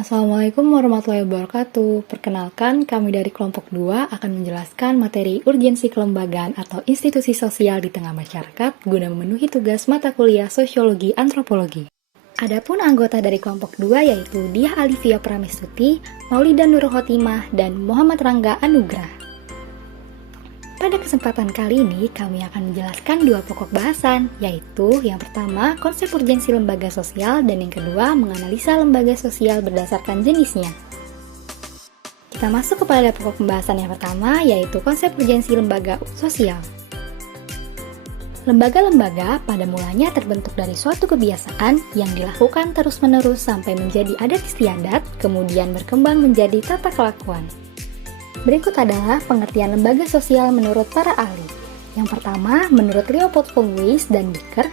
Assalamualaikum warahmatullahi wabarakatuh. Perkenalkan, kami dari kelompok 2 akan menjelaskan materi urgensi kelembagaan atau institusi sosial di tengah masyarakat guna memenuhi tugas mata kuliah Sosiologi Antropologi. Adapun anggota dari kelompok 2 yaitu Diah Alivia Pramestuti, Maulida Nurhotimah, dan Muhammad Rangga Anugrah. Pada kesempatan kali ini, kami akan menjelaskan dua pokok bahasan, yaitu yang pertama, konsep urgensi lembaga sosial, dan yang kedua, menganalisa lembaga sosial berdasarkan jenisnya. Kita masuk kepada pokok pembahasan yang pertama, yaitu konsep urgensi lembaga sosial. Lembaga-lembaga pada mulanya terbentuk dari suatu kebiasaan yang dilakukan terus-menerus sampai menjadi adat istiadat, kemudian berkembang menjadi tata kelakuan. Berikut adalah pengertian lembaga sosial menurut para ahli. Yang pertama, menurut Leopold von Weiss dan Dicker,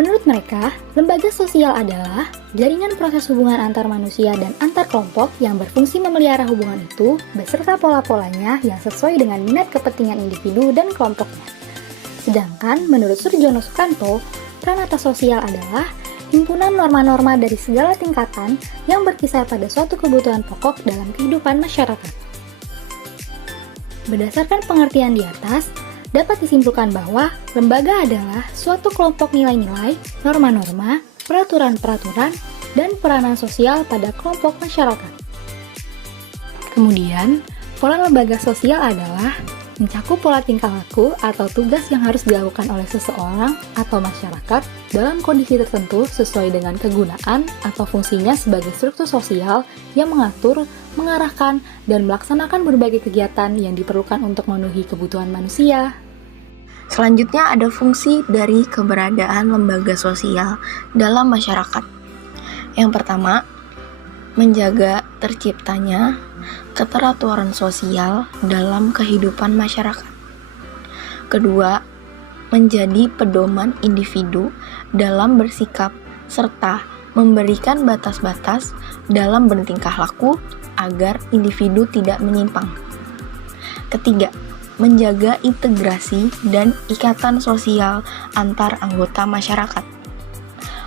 menurut mereka, lembaga sosial adalah jaringan proses hubungan antar manusia dan antar kelompok yang berfungsi memelihara hubungan itu beserta pola-polanya yang sesuai dengan minat kepentingan individu dan kelompoknya. Sedangkan, menurut Surjono Sukanto, pranata sosial adalah himpunan norma-norma dari segala tingkatan yang berkisar pada suatu kebutuhan pokok dalam kehidupan masyarakat. Berdasarkan pengertian di atas, dapat disimpulkan bahwa lembaga adalah suatu kelompok nilai-nilai, norma-norma, peraturan-peraturan, dan peranan sosial pada kelompok masyarakat. Kemudian, pola lembaga sosial adalah mencakup pola tingkah laku atau tugas yang harus dilakukan oleh seseorang atau masyarakat dalam kondisi tertentu sesuai dengan kegunaan atau fungsinya sebagai struktur sosial yang mengatur, mengarahkan, dan melaksanakan berbagai kegiatan yang diperlukan untuk memenuhi kebutuhan manusia. Selanjutnya ada fungsi dari keberadaan lembaga sosial dalam masyarakat. Yang pertama, menjaga terciptanya keteraturan sosial dalam kehidupan masyarakat. Kedua, menjadi pedoman individu dalam bersikap serta memberikan batas-batas dalam bertingkah laku agar individu tidak menyimpang. Ketiga, menjaga integrasi dan ikatan sosial antar anggota masyarakat.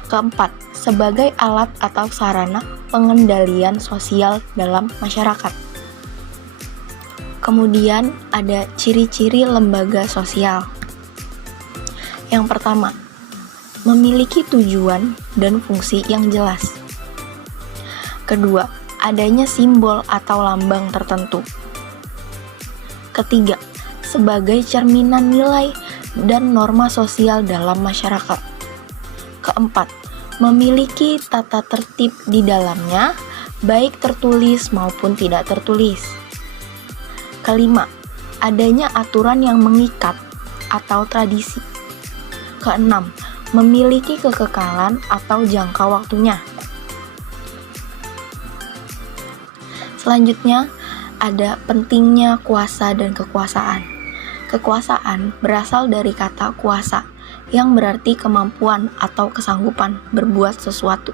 Keempat, sebagai alat atau sarana pengendalian sosial dalam masyarakat. Kemudian ada ciri-ciri lembaga sosial. Yang pertama, memiliki tujuan dan fungsi yang jelas. Kedua, adanya simbol atau lambang tertentu. Ketiga, sebagai cerminan nilai dan norma sosial dalam masyarakat. Keempat, memiliki tata tertib di dalamnya, baik tertulis maupun tidak tertulis. Kelima, adanya aturan yang mengikat atau tradisi. Keenam, memiliki kekekalan atau jangka waktunya. Selanjutnya, ada pentingnya kuasa dan kekuasaan. Kekuasaan berasal dari kata kuasa, yang berarti kemampuan atau kesanggupan berbuat sesuatu.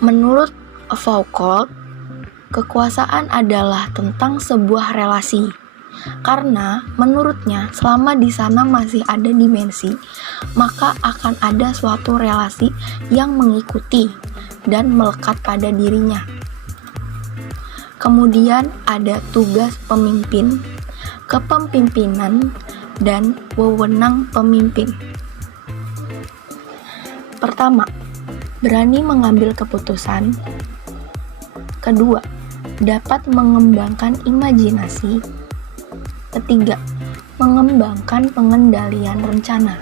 Menurut Foucault, kekuasaan adalah tentang sebuah relasi. Karena menurutnya selama di sana masih ada dimensi, maka akan ada suatu relasi yang mengikuti dan melekat pada dirinya. Kemudian ada tugas pemimpin, kepemimpinan, dan wewenang pemimpin. Pertama, berani mengambil keputusan. Kedua, dapat mengembangkan imajinasi. Ketiga, mengembangkan pengendalian rencana.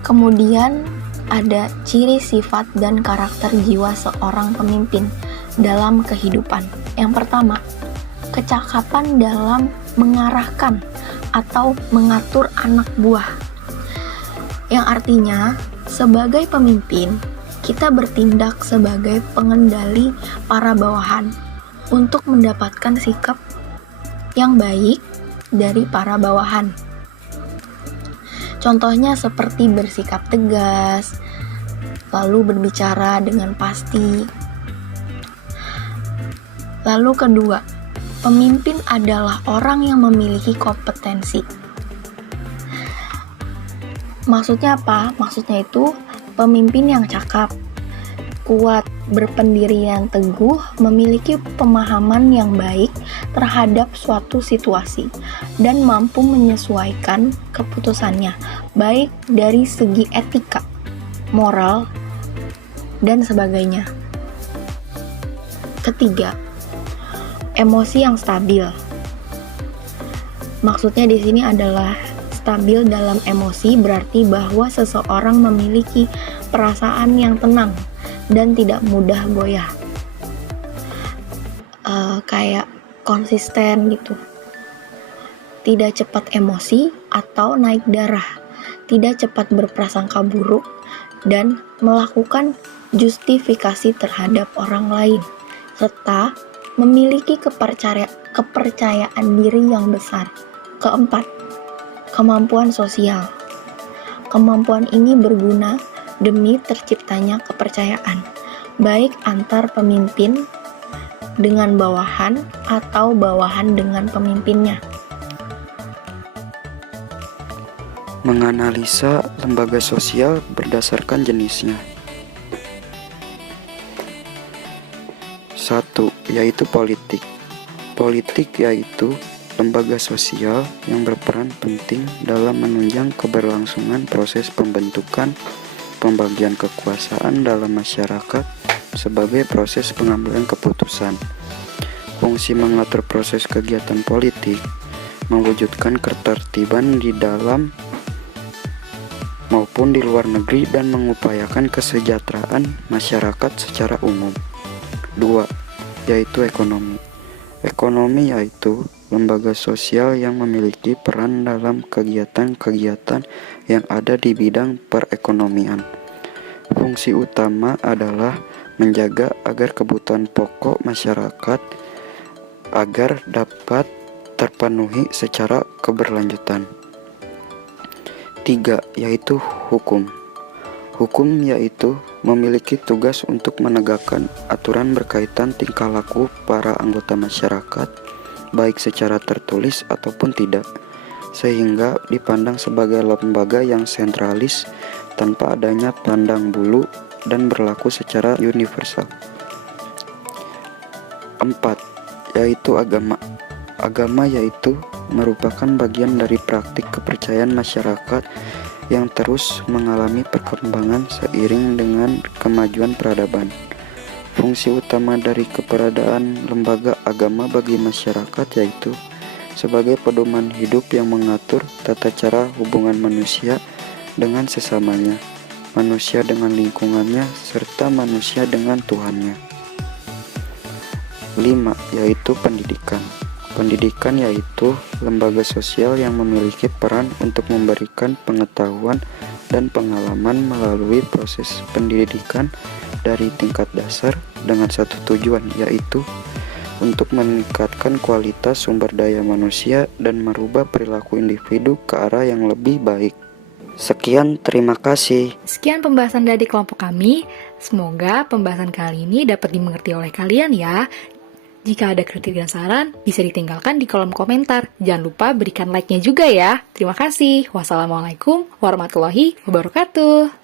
Kemudian ada ciri sifat dan karakter jiwa seorang pemimpin dalam kehidupan. Yang pertama, kecakapan dalam mengarahkan atau mengatur anak buah. Yang artinya, sebagai pemimpin, kita bertindak sebagai pengendali para bawahan untuk mendapatkan sikap yang baik dari para bawahan. Contohnya seperti bersikap tegas, lalu berbicara dengan pasti. Lalu kedua, pemimpin adalah orang yang memiliki kompetensi. Maksudnya apa? Maksudnya itu pemimpin yang cakap, kuat, berpendirian teguh, memiliki pemahaman yang baik terhadap suatu situasi, dan mampu menyesuaikan keputusannya, baik dari segi etika, moral, dan sebagainya. Ketiga, emosi yang stabil. Maksudnya di sini adalah stabil dalam emosi berarti bahwa seseorang memiliki perasaan yang tenang dan tidak mudah goyah, kayak konsisten gitu, tidak cepat emosi atau naik darah, tidak cepat berprasangka buruk, dan melakukan justifikasi terhadap orang lain, serta memiliki kepercayaan diri yang besar. Keempat, kemampuan sosial. Kemampuan ini berguna demi terciptanya kepercayaan, baik antar pemimpin dengan bawahan atau bawahan dengan pemimpinnya. Menganalisa lembaga sosial berdasarkan jenisnya. 1. Yaitu politik. Politik yaitu lembaga sosial yang berperan penting dalam menunjang keberlangsungan proses pembentukan pembagian kekuasaan dalam masyarakat sebagai proses pengambilan keputusan. Fungsi mengatur proses kegiatan politik, mewujudkan ketertiban di dalam maupun di luar negeri dan mengupayakan kesejahteraan masyarakat secara umum. 2. Yaitu ekonomi. Ekonomi yaitu lembaga sosial yang memiliki peran dalam kegiatan-kegiatan yang ada di bidang perekonomian. Fungsi utama adalah menjaga agar kebutuhan pokok masyarakat agar dapat terpenuhi secara keberlanjutan. 3. Yaitu hukum. Hukum yaitu memiliki tugas untuk menegakkan aturan berkaitan tingkah laku para anggota masyarakat, baik secara tertulis ataupun tidak, sehingga dipandang sebagai lembaga yang sentralis tanpa adanya pandang bulu dan berlaku secara universal. 4. Yaitu agama. Agama yaitu merupakan bagian dari praktik kepercayaan masyarakat yang terus mengalami perkembangan seiring dengan kemajuan peradaban. Fungsi utama dari keberadaan lembaga agama bagi masyarakat yaitu sebagai pedoman hidup yang mengatur tata cara hubungan manusia dengan sesamanya, manusia dengan lingkungannya, serta manusia dengan Tuhannya. 5. Yaitu pendidikan. Pendidikan yaitu lembaga sosial yang memiliki peran untuk memberikan pengetahuan dan pengalaman melalui proses pendidikan dari tingkat dasar dengan satu tujuan, yaitu untuk meningkatkan kualitas sumber daya manusia dan merubah perilaku individu ke arah yang lebih baik. Sekian, terima kasih. Sekian pembahasan dari kelompok kami. Semoga pembahasan kali ini dapat dimengerti oleh kalian ya. Jika ada kritik dan saran, bisa ditinggalkan di kolom komentar. Jangan lupa berikan like-nya juga ya. Terima kasih. Wassalamualaikum warahmatullahi wabarakatuh.